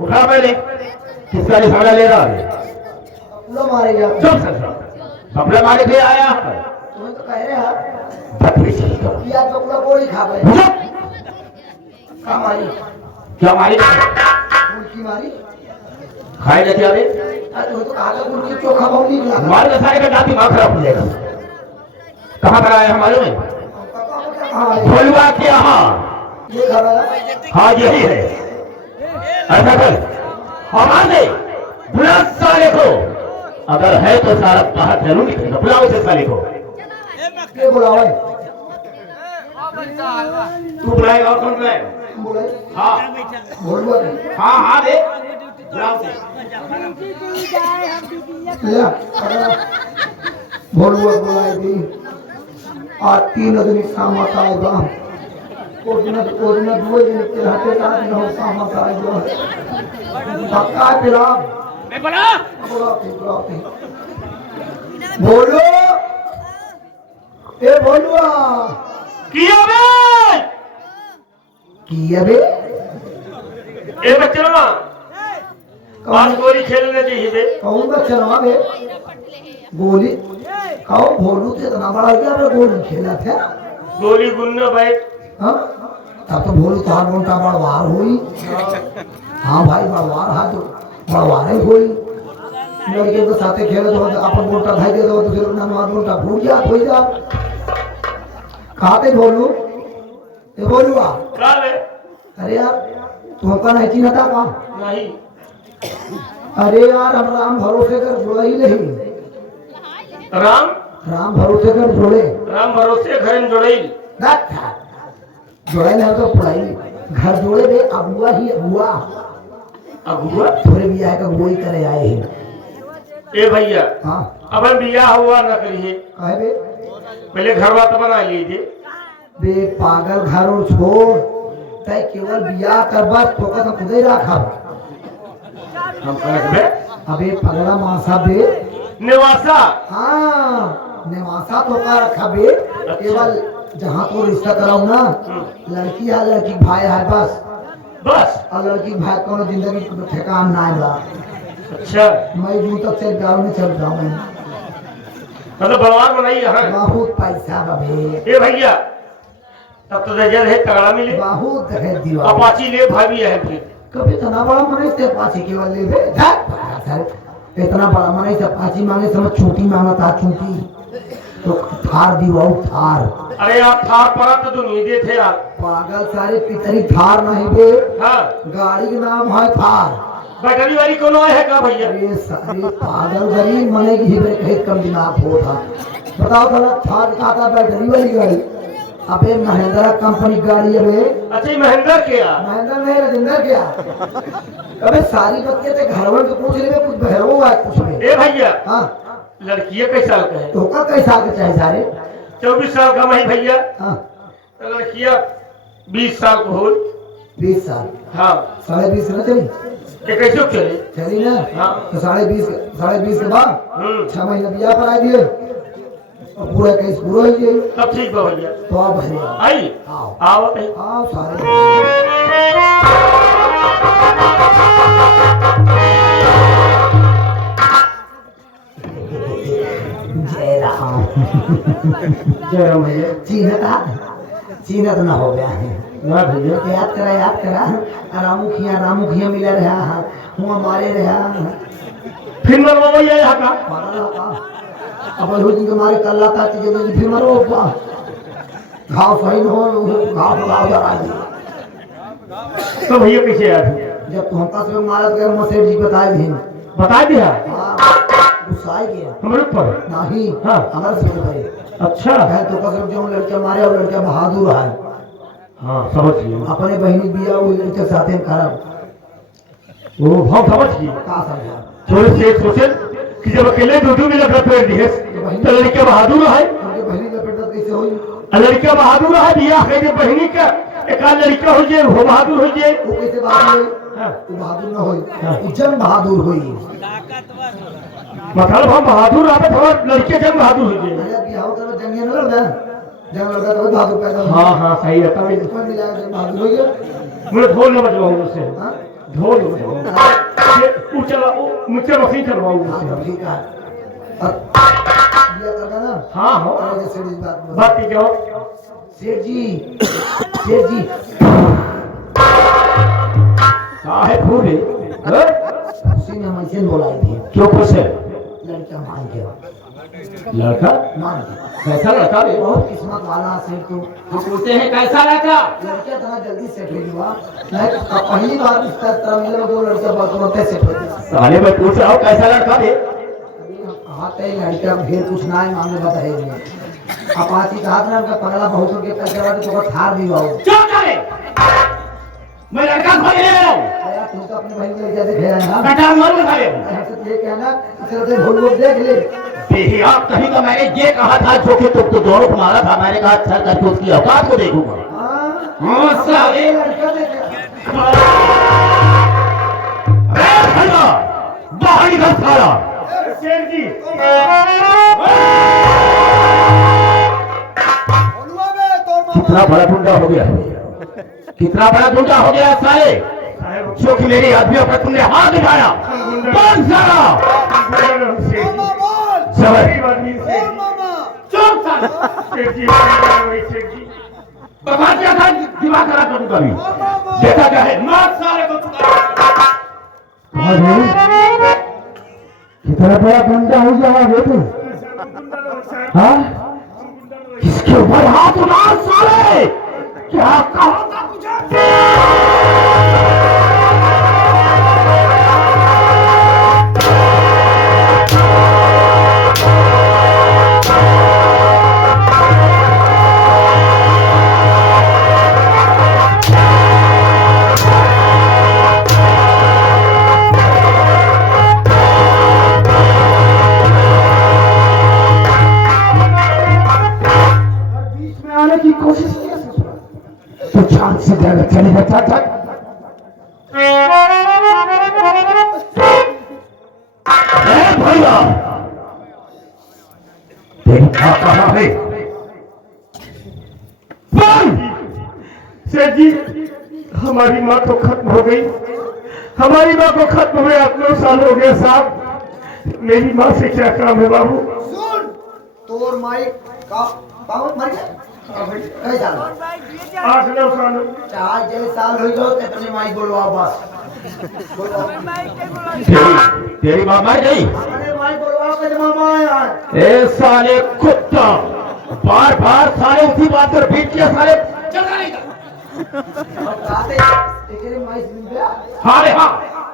उठा पहले किसका रिसाड़ा ले रहा है लो मारे गया चुप सर बबला मारे भी आया तुम्हें तो कह रहे हैं बदतमीजी करो किया तो पूरा गोली खा गए का मारी क्या मारी उल्टी मारी खाए जाते अबे अरे वो तो कहा था उल्टी चोखा बहुत निकला हमारे सारे का दांत दिमाग खराब हो जाएगा कहाँ पर आया हमारे में भोलवा के यहाँ ये घर है हाँ यही है ऐसा कर हमारे बुला साले को अगर है तो सारा बाहर जरूर निकलेगा बुलाओ उसे साले को ये बुलाओ तू बुलाएगा और कौन बुलाएगा बोले हाँ बोलवा हाँ हाँ दे बुलाओ उसे ले बोलवा बुलाए दी आज 3 आदमी सामत आएगा कोडिना दो दिन के हटे का दिन हो सामत आएगा पक्का पिला मैं बोला बोलो ए बोलवा किया बे ए बच्चा आज गोली खेलने चाहिए बे कौन बच्चा ना बे गोली कौन भोलू तो इतना बड़ा क्या बे गोली खेला था गोली गुन्ना भाई हाँ तब तो भोलू तो हाथ घंटा बड़वार हुई हाँ भाई बड़वार हाथ बड़वार ही हुई लड़के के साथे खेले तो अपन बोलता भाई दे दो तो फिर ना मार बोलता फूट जा हो जा खाते भोलू ये बोलूआ क्या बे अरे यार तुमका नहीं चिन्ह था का नहीं अरे यार हम राम भरोसे कर जुड़ा ही नहीं राम भरोसे कर जुड़े राम भरोसे घर जोड़ई जुड़े नहीं तो पढ़ाई घर जोड़े दे अबुआ ही अबुआ अबुआ थोड़े भी आएगा वही करे आए हैं ए भैया हाँ अब बिया हुआ न करिए कहे बे पहले घर बात बना लीजिए बे पागल घरों छोड़ तय केवल बिया करबा तो का तो खुद ही रखा हम कहत बे अबे पगला मासा बे निवासा हाँ निवासा तो का रखा बे केवल जहाँ तो रिश्ता कराऊ ना लड़की है लड़की भाई है बस बस और लड़की भाई को जिंदगी को ठेकान ना है अच्छा मैं जून तक से गाँव में चल रहा हूँ मतलब बलवान बनाई यहाँ बहुत पैसा बबे ए भैया तब तो नजर है तगड़ा मिले बहुत है दीवार अपाची ले भाभी है फिर कभी इतना बड़ा मने से पाची केवल ले बे इतना बड़ा मने से पाची मांगे समझ छोटी मांगा था छोटी तो थार दीवाऊ थार अरे यार थार पड़ा तो दुनिया दे थे यार पागल सारे पितरी थार नहीं बे हाँ गाड़ी के नाम है थार बैटरी वाली कोनो है का भैया अरे सारे पागल गरीब मने की ही कहीं कम दिमाग हो था बताओ थोड़ा थार का था बैटरी वाली गाड़ी अबे महिंद्रा कंपनी गाड़ी अबे अच्छा महिंद्रा क्या महिंद्रा नहीं राजेंद्र क्या अबे सारी बच्चे ते घर वाले तो पूछ ले कुछ भैरव हुआ है कुछ में ए भैया हाँ लड़की कैसे साल का है तो का कैसा के चाहे सारे 24 साल का मैं भैया हाँ तो लड़कियां 20 साल को हो 20 साल हाँ 20.5 ना चली ये कैसे चले चली ना हाँ तो 20.5 के बाद 6 महीने बिया पर आई दिए और पूरा केस पूरा हो गया तब ठीक बा भैया तो आप भरे आई आओ आओ आओ सारे जय राम जय राम भैया चीनत ना हो गया है ना भैया याद करा रामुखिया मिला रहा हुआ मारे रहा फिर मरवा भैया यहाँ का अब दिन के मारे कल्ला था चीजें फिर मरो घाव सही हो घाव जरा तो भैया कैसे याद जब तुम का से मारत गए मसेठ जी बताए थे बता दिया गुस्सा गया हमारे ऊपर नहीं हाँ हमारे से करे अच्छा है तो कसम जो लड़के मारे और लड़का बहादुर है हाँ समझ गए अपने बहनी बिया वो लड़के साथे खराब वो हम समझ गए का समझा थोड़े से सोचे कि जब अकेले दूध में लगा पेड़ दिए तो लड़का बहादुर है उनके बहनी लपेटा कैसे हुई लड़का बहादुर है बिया है जब बहनी का एक लड़का हो जाए वो बहादुर हो जाए वो कैसे बहादुर हुई हाँ। वो बहादुर ना हुई जन बहादुर हुई मतलब हम बहादुर आवे थोड़ा लड़के जब बहादुर हो जाए अरे बियाह कर जंगे न लगा जंग लगा तो बहादुर पैदा हाँ हाँ सही है तब इसमें मिलाया जन बहादुर हो गया मुझे फोन न बचवाऊँ उससे हां धो लो मुझसे मशीन चलवाऊ हाँ तो ठीक है अब ये करना ना हाँ हो अरे सेठ जी बात बात की जाओ सेठ जी साहेब भूले उसी में हम ऐसे बोलाई थी क्यों खुश है लड़का मान के लड़का मान के कैसा लड़का रे बहुत किस्मत वाला सेठ तो तो पूछते हैं कैसा लड़का लड़का इतना जल्दी सेट हो गया नहीं पहली बार इस तरह मिले दो लड़का बकरोते सेट हो गया साले मैं पूछ रहा हूँ कैसा लड़का रे हाँ तो लड़का फिर कुछ ना है मांगे बताएंगे अपाची कहा था उनका पगला बहुत के पैसे वाले तो थार भी आओ क्यों करे मैं लड़का खोज ले रहा हूँ यार तू तो अपने भाई को लेके देख रहा है ना कटार मारू खा ले ये कहना इसे तो भूल भूल देख ले देखिए आप कहीं तो मैंने ये कहा था जो कि तुम तो दोनों को मारा था मैंने कहा अच्छा करके उसकी औकात को देखूंगा हाँ साले लड़का देख भैया बाहर निकल साला शेर जी कितना बड़ा गुंडा हो गया कितना बड़ा गुंडा हो गया साले साहब जो कि मेरी आदमियों पर तुमने हाथ उठाया कौन साला जबर गरीब आदमी शेर जी चुप साला शेर जी शेर जी बता क्या था दिमाग खराब करूं कभी देखा क्या है मार साले को चुका कितना बड़ा गुंडा हो गया बेटू हाँ किसके ऊपर हाथ उठा साले क्या कहा था तुझे आने की कोशिश किया तो जान से ज्यादा चले बचा था भैया देखा कहा है शेर जी हमारी माँ तो खत्म हो गई हमारी माँ को खत्म हुए 8-9 साल हो गए साहब मेरी माँ से क्या काम है बाबू सुन तोर माइक का पावर मर गया कई साल 8-9 साल चाहे जय साल हो गयो ते अपने माइक बोलवा बस तेरी माँ मर गई अपने माइक बोलवा के मामा आया ए साले कुत्ता बार बार साले उसी बात पर बीत किया साले चला नहीं था अब कहते तेरे माइक मिल गया हाँ रे हाँ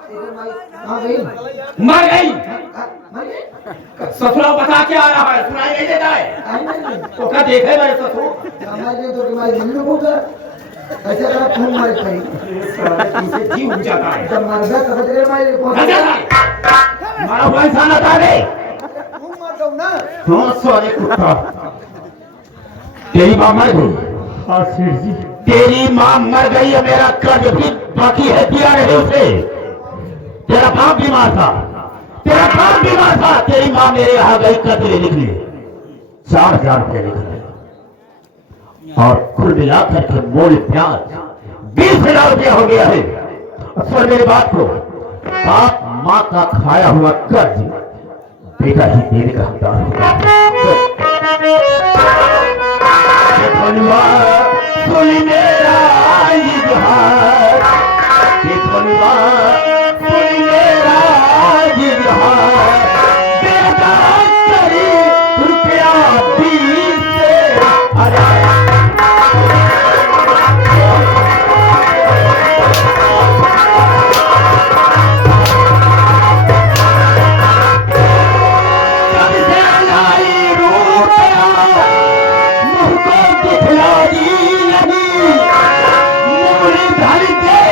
तेरे माइक हां गई मर गई मर गई ससुरा बता के आ रहा है सुनाई नहीं देता है आई नहीं तो क्या देखे मेरे ससुर हमारे तो माइक मिल होगा ऐसे करा खून माइक करी पीछे जी उठ जाता है जब मर गया तब तेरे माइक पहुंच मारा हुआ इंसान आता है खून मार दो ना हाँ साले कुत्ता तेरी माँ मर गई हाँ शेर जी तेरी माँ मर गई है मेरा कर्ज भी बाकी है दिया नहीं उसे तेरा बाप बीमार था तेरा बाप बीमार था तेरी माँ मेरे यहाँ गई कर्ज ले निकली 4,000 रुपये निकले और कुल मिलाकर के मूल ब्याज 20,000 रुपया हो गया है अक्सर मेरी बात को बाप माँ का खाया हुआ कर्ज बेटा ही देने का हकदार होगा सुन मेरा इजहार सुन मेरा इजहार बेटा करी रुपया 20 से अरे दिखलाई नहीं मूली धरी दे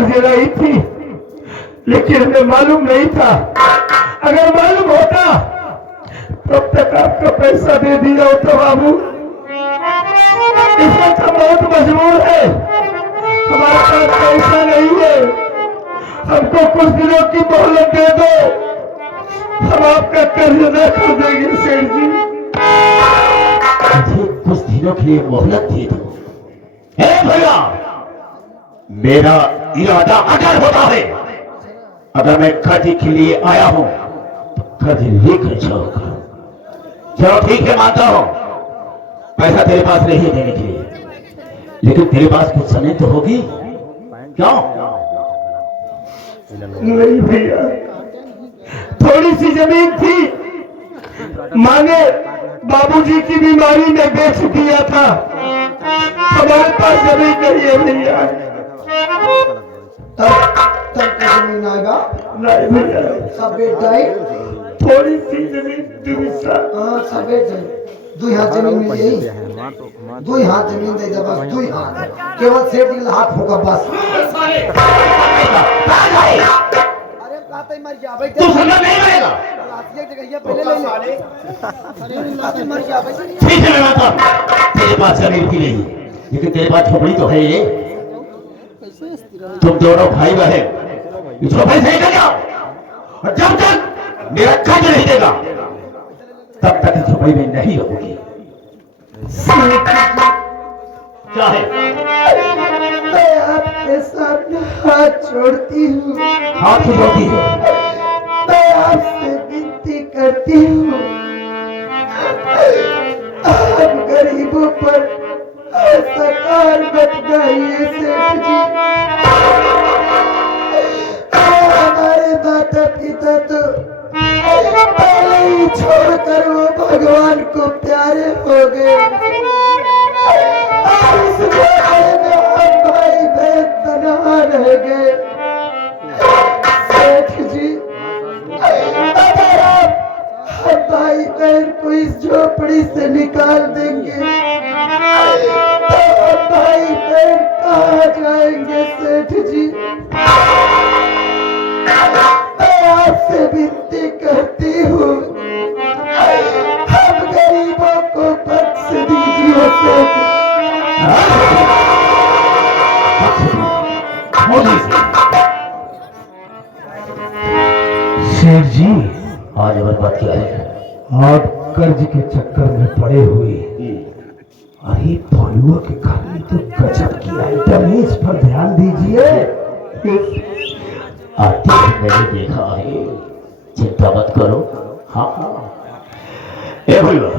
कर्ज लाई थी, लेकिन हमें मालूम नहीं था। अगर मालूम होता तब तक आपका पैसा दे दिया होता बाबू। इसमें तो बहुत मजबूर है, हमारे पास पैसा नहीं है, हमको कुछ दिनों की मोहलत दे दो, हम आपका कर्ज अदा कर देंगे सेठ जी। मुझे कुछ दिनों के लिए मोहलत दे दो। भैया, मेरा इरादा अगर होता है, अगर मैं कर्ज के लिए आया हूं तो कर्ज लेकर जाऊंगा। चलो ठीक है, मानता हूं पैसा तेरे पास नहीं है देने के लिए, लेकिन तेरे पास कुछ समय तो होगी। क्यों? नहीं भैया, थोड़ी सी जमीन थी, माने बाबूजी की बीमारी में बेच दिया था, हमारे पास जमीन नहीं है भैया। तब जमीन आएगा नहीं भैया, सब बेच जाए, थोड़ी सी जमीन सब बेच जाए। 2 हाथ जमीन मिल गई, 2 हाथ जमीन दे दे, बस 2 हाथ, केवल सेठ के हाथ होगा बस। तू सुनना नहीं मरेगा। ठीक है, मैं मानता हूं तेरे पास जमीन भी नहीं, लेकिन तेरे पास झोपड़ी तो है। ये तुम दोनों भाई बहन इस झोपड़ी से निकल जाओ, और जब तक मेरा कर्ज नहीं देगा तब तक इस झोपड़ी में नहीं रहोगी। चाहे मैं आपके सामने हाथ जोड़ती हूँ, हाथ से जोड़ती है, मैं आपसे विनती करती हूँ, आप गरीबों पर ऐसा कार मत गाइए सेठ जी। हमारे माता पिता तो पहले ही छोड़कर वो भगवान को प्यारे हो गए, और इस जमाने में हम भाई बहन तनहा रह गए। सेठ जी, अगर आप हम भाई बहन को इस झोपड़ी से निकाल देंगे तो हम भाई बहन कहाँ जाएंगे सेठ जी? मैं आपसे विनती करती हूँ, हम गरीबों को बख्श दीजिए सेठ। शेर जी, आज और बात क्या है? आप कर्ज के चक्कर में पड़े हुए, अरे भालुआ के घर में तो गजब की आइटम है, इस पर ध्यान दीजिए। आते ही मैंने देखा है, चिंता मत करो। हाँ हाँ, ए भैया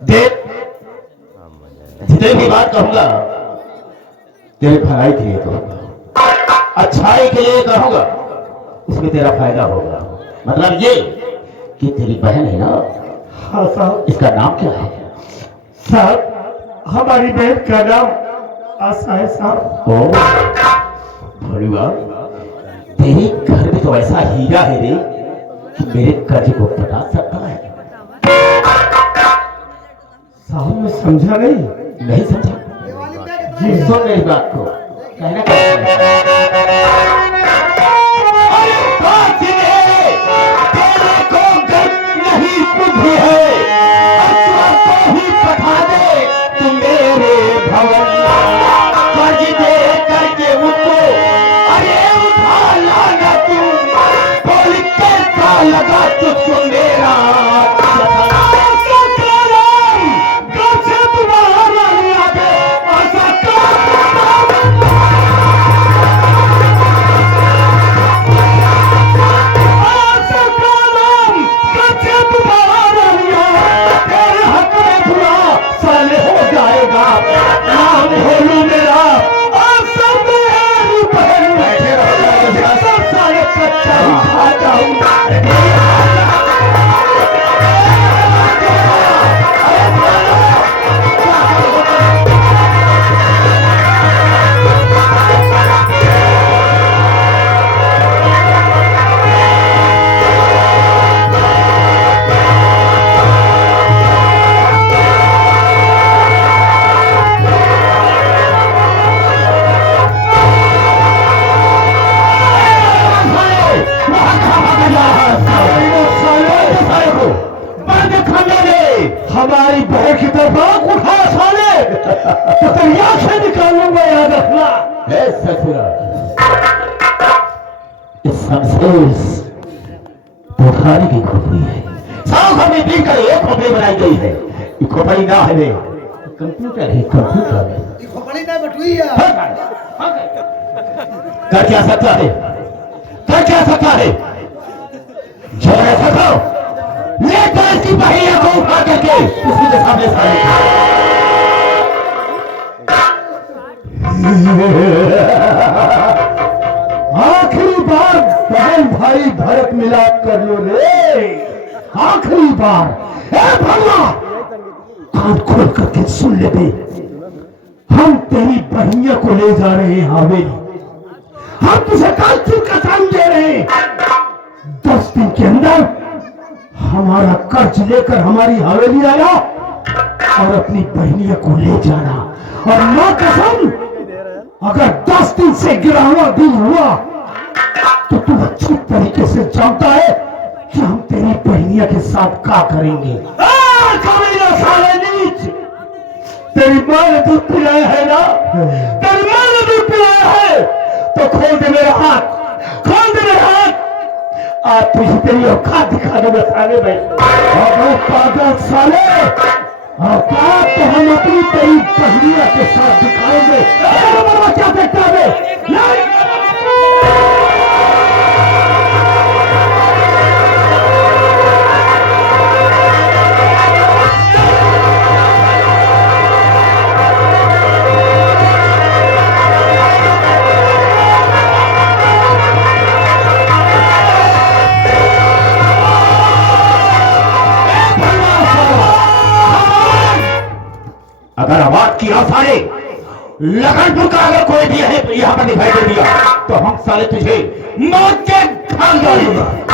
देख, जितनी भी बात कहूंगा तेरे भलाई के लिए कहूंगा, अच्छाई के लिए कहूंगा, उसमें तेरा फायदा होगा। मतलब ये कि तेरी बहन है ना? हाँ साहब। इसका नाम क्या है? साहब, हमारी बहन का नाम आशा है साहब। ओ भोलुआ, तेरे घर में तो ऐसा हीरा है रे कि मेरे कर्ज को बता सकता है। साहब मैं समझा नहीं। नहीं समझा? जी सुन मेरी बात को, कहना क्या है? अरे बाजी ने तेरे को गर्व नहीं बुद्धि है, अच्छा को ही पठा दे तू मेरे भवन, कर्ज दे करके उनको, अरे उठा लाना तू, बोल कैसा लगा तुझको मेरा तुम्हारा उस बुखारी की खोपड़ी है। 100 खोपड़ी पीकर एक खोपड़ी बनाई गई है। ये खोपड़ी ना है, कंप्यूटर है, कंप्यूटर है। कर क्या सकता है, कर क्या सकता है? जो ऐसा था ले तो इसकी बहिया को उठा करके उसी के सामने सारे आखिरी बार बहन भाई भरत मिलाप कर लो रे, आखिरी बार। ए भगवा, कान खोल करके सुन ले बे, हम तेरी बहिया को ले जा रहे हैं हवेली। हम तुझे कल का टाइम दे रहे हैं। 10 दिन के अंदर हमारा कर्ज लेकर हमारी हवेली आया और अपनी बहनिया को ले जाना। और मां कसम, अगर 10 दिन से 11वां दिन हुआ तो तू अच्छी तरीके से जानता है कि हम तेरी बहनिया के साथ क्या करेंगे। कमीना साले नीच, तेरी मां ने दूध पिलाया है ना, तेरी मां ने दूध पिलाया है तो खोल दे मेरा हाथ, खोल दे मेरा हाथ। आज तुझे तेरी औकात दिखाने में साले भाई पागल साले, औकात तो हम अपनी तेरी बहनिया के साथ दिखाएंगे। क्या देखता है? अगर आवाज किया साले, लगनपुर का अगर कोई भी है यहाँ पर दिखाई दे दिया तो हम साले तुझे मौत के घाम डालेंगे।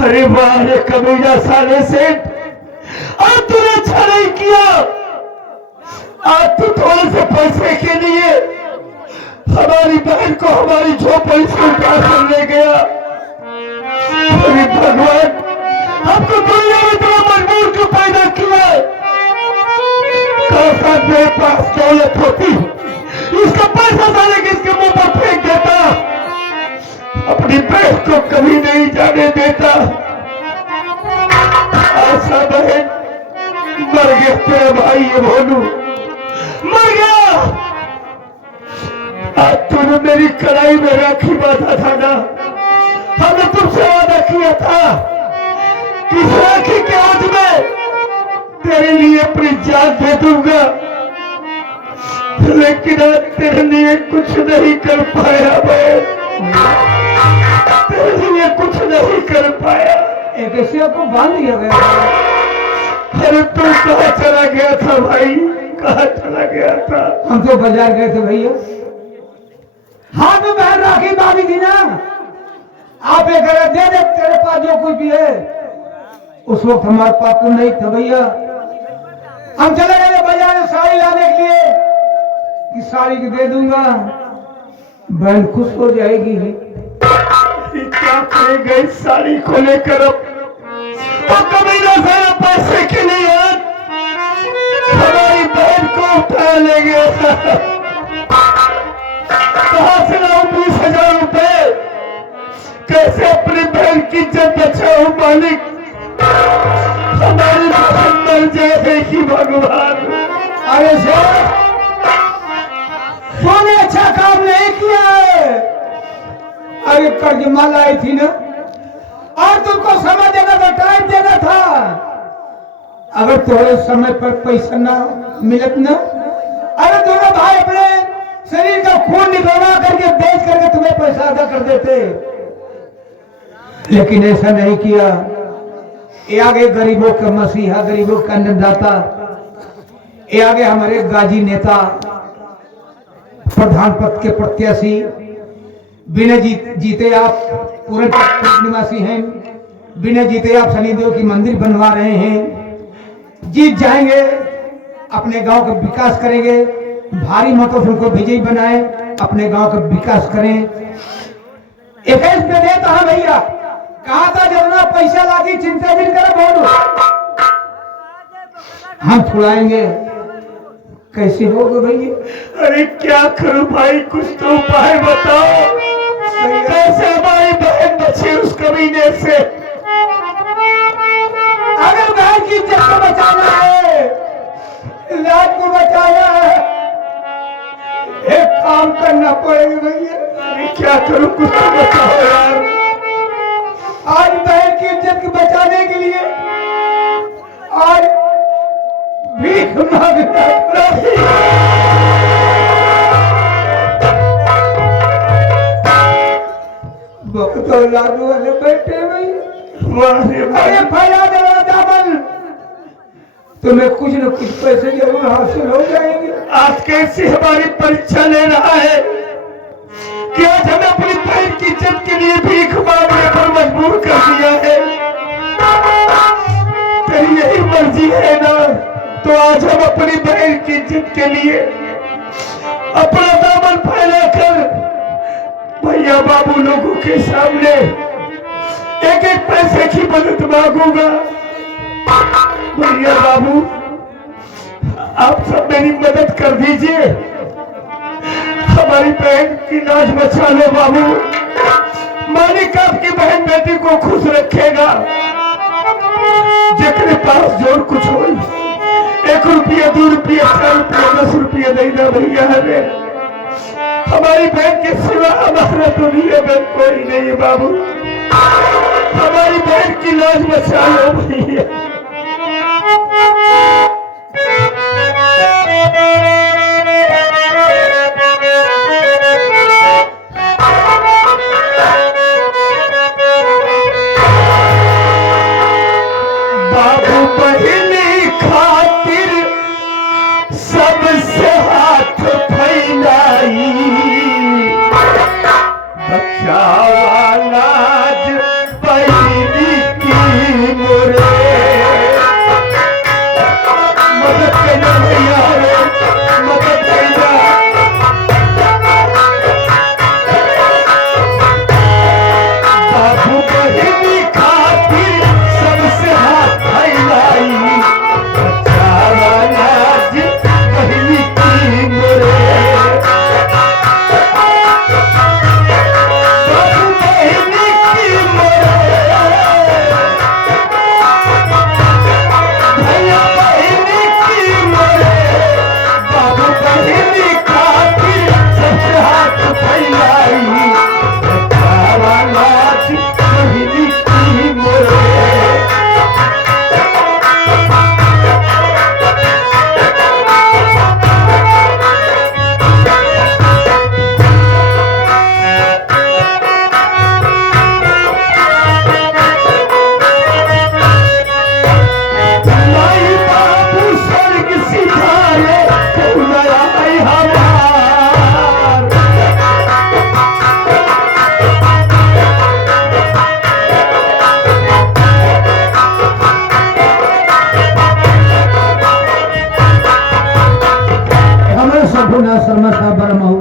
अरे वाह रे कमीना साले से, आज तूने अच्छा नहीं किया। आज तू थोड़े से पैसे के लिए हमारी बहन को हमारी झोपड़ी से उठा कर ले गया। अरे भगवान, हमको दुनिया में इतना मजबूर क्यों पैदा किया? कैसा मेरे पास दौलत होती, इसका पैसा साले किसके मुंह पर फेंक देता, अपनी बहन को कभी नहीं जाने देता। ऐसा बहन मर गया तेरा भाई, ये भोलू मर गया। आज तूने मेरी कड़ाई में राखी बांधा था ना, हमने तुमसे वादा किया था कि इस राखी के आज में तेरे लिए अपनी जान दे दूंगा, लेकिन आज तेरे लिए कुछ नहीं कर पाया बहन, तेरे लिए कुछ नहीं कर पाया। कैसे आपको बांध दिया गया? अरे तू कहाँ चला गया था भाई, कहाँ चला गया था? हम तो बाजार गए थे भैया। हाँ तो बहन राखी बांधी थी ना, आप ये कह रहे दे दे तेरे पास जो कुछ भी है। उस वक्त हमारे पास तो नहीं था भैया, हम चले गए बाजार में साड़ी लाने के लिए कि साड़ी दे दूंगा, बहन खुश हो जाएगी। क्या करेगा इस साड़ी को लेकर? अब कभी ना सारा पैसे के लिए हमारी बहन को उठा ले गया। कहां से लाऊं 20,000 रुपए? कैसे अपनी बहन की इज्जत बचाऊं मालिक? हमारी बहन मर जाएगी भगवान। अरे सर, तूने अच्छा काम नहीं किया है। अरे कर्ज माल आई थी ना, और तुमको समय देना था, टाइम देना था। अगर थोड़े समय पर पैसा ना मिलत ना, अरे दोनों भाई अपने शरीर का खून निकलवा करके बेच करके तुम्हें पैसा अदा कर देते, लेकिन ऐसा नहीं किया। ये आगे गरीबों का मसीहा, गरीबों का अन्नदाता, ये आगे हमारे गाजी नेता, प्रधान पद के प्रत्याशी, बिना जीते आप पूरे निवासी हैं, बिना जीते आप सनी देव की मंदिर बनवा रहे हैं। जीत जाएंगे, अपने गांव का विकास करेंगे, भारी मतों से उनको विजयी बनाए, अपने गांव का विकास करें। 21 पे देता है भैया, कहा था जरूर पैसा लागी चिंता जिन कर बोलो, हम छुड़ाएंगे। कैसे होगा भैया? अरे क्या करूं भाई, कुछ तो उपाय बताओ। कैसे हमारी बहन बची उस कमीने से? अगर बहन की इज्जत को बचाना है, लाज को बचाना है, एक काम करना पड़ेगा भैया। अरे क्या करूं, कुछ तो बताओ यार। आज बहन की इज्जत को बचाने के लिए आज भीख मांगना बहुत औलाद वाले बैठे अरे फैला देना दामन, तुम्हें कुछ न कुछ पैसे जरूर हासिल हो जाएंगे। आज कैसे हमारी परीक्षा ले रहा है कि आज हमें अपनी बहन की इज्जत के लिए भीख मांगने पर मजबूर कर दिया है। तेरी यही मर्जी है ना, तो आज हम अपनी बहन की इज्जत के लिए अपना दामन फैलाकर भैया बाबू लोगों के सामने एक एक पैसे की मदद मांगूंगा। भैया बाबू आप सब मेरी मदद कर दीजिए, हमारी बहन की लाज बचा लो बाबू। मालिक आपकी बहन बेटी को खुश रखेगा। जितने पास जोर कुछ हो, 1 रुपया 2 रुपया 4 रुपया 10 रुपया देना भैया हमें। हमारी बहन के सिवा हमारा दुनिया में कोई नहीं है बाबू। हमारी बहन की लाज बचा लो भैया। बाबू बहनी खातिर सबसे हाथ फैलाई, बचावा लाज बहनी की मोरे। मदद करना भैया, मदद करना। बाबू बहनी खातिर सबसे हाथ फैलाई, बचावा लाज बहनी की मोरे। बाबू बहनी की मोरे, भैया बहनी की मोरे। बाबू बहनी खातिर सबसे हाथ फैलाई, बचावा लाज बहनी की मोरे। माई बाबू स्वर्ग सिधारे, कौनया है हमार। हमारे सभुनाथ शर्मा साहब बरमाऊ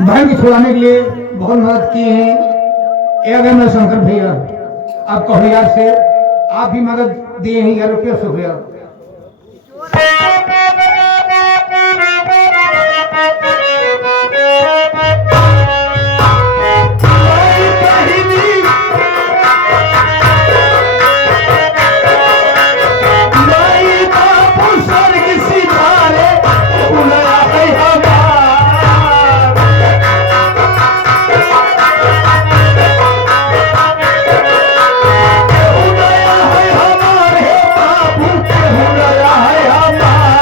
बहन को छुड़ाने के लिए बहुत मदद की है। एक है शंकर भैया, आपका हुलियार से आप भी मदद दिए हैं, 11 रुपया शुक्रिया। माई बहनी, माई बाबू स्वर्ग सिधारे, कौनया है हमार। कौनया है हमार हे बाबू, कौनया है हमार।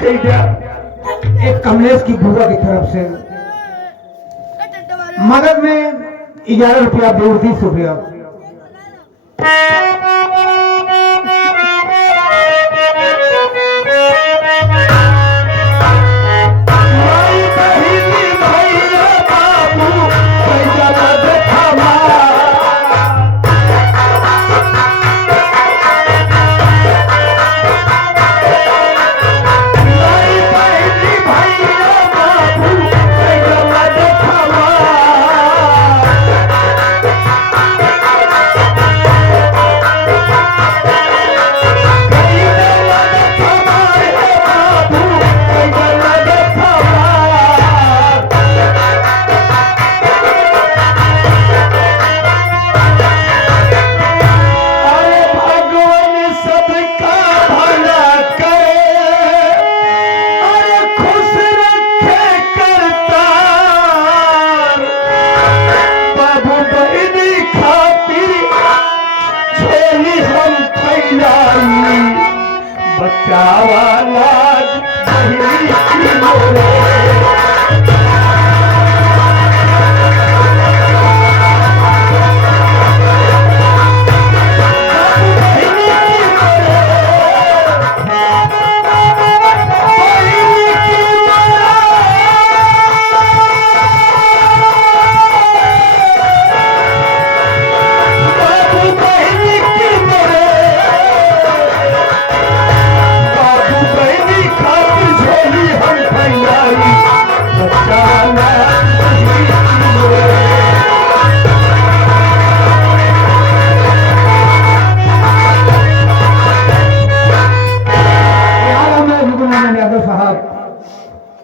कही दिया। एक कमलेश की बुआ की तरफ से मदद में 11 रुपया 32 रुपया।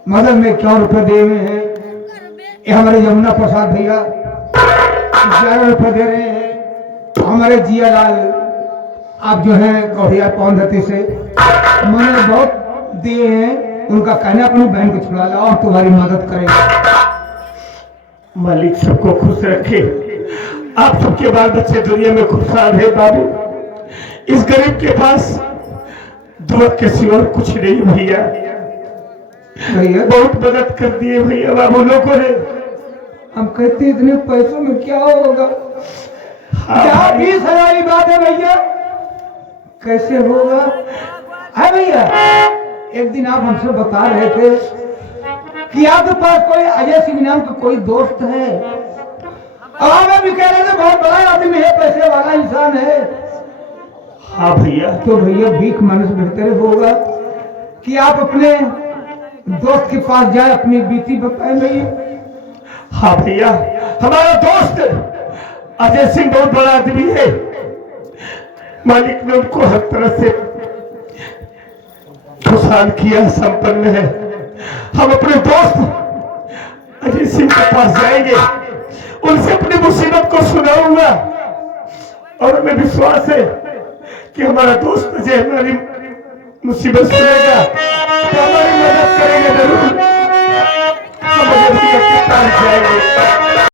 मदद में 4 रुपए दिए हुए हैं। ये हमारे यमुना प्रसाद भैया 11 रुपए दे रहे हैं। हमारे जिया लाल आप जो हैं गौड़िया पौंधती से मैंने बहुत दिए हैं। उनका कहना अपनी बहन को छुड़ा लाओ और तुम्हारी मदद करेंगे। मालिक सबको खुश रखे। आप सबके बाल बच्चे दुनिया में खुशहाल है बाबू। इस गरीब के पास दुआ के सिवा कुछ नहीं भैया। भैया बहुत मदद कर दिए भैया बाबू लोगों ने। हम कहते इतने पैसों में क्या होगा। क्या 20,000 बात है भैया, कैसे होगा। है भैया एक दिन आप हमसे बता रहे थे कि आपके पास कोई अजय सिंह नाम का कोई दोस्त है। अब हमें भी कह रहे थे बहुत बड़ा आदमी है, पैसे वाला इंसान है। हाँ भैया। तो भैया भीख मांगने से बेहतर होगा कि आप अपने दोस्त के पास जाए, अपनी बीती बताएं भैया। हाँ भैया, हमारा दोस्त अजय सिंह बहुत बड़ा आदमी है। मालिक ने उनको हर तरह से खुशहाल किया, संपन्न है। हम अपने दोस्त अजय सिंह के पास जाएंगे, उनसे अपनी मुसीबत को सुनाऊंगा और हमें विश्वास है कि हमारा दोस्त अजय हमारी मुसीबत सुनेगा तो हमारी मदद करेंगे जरूर। हम अजय सिंह के पास जाएंगे।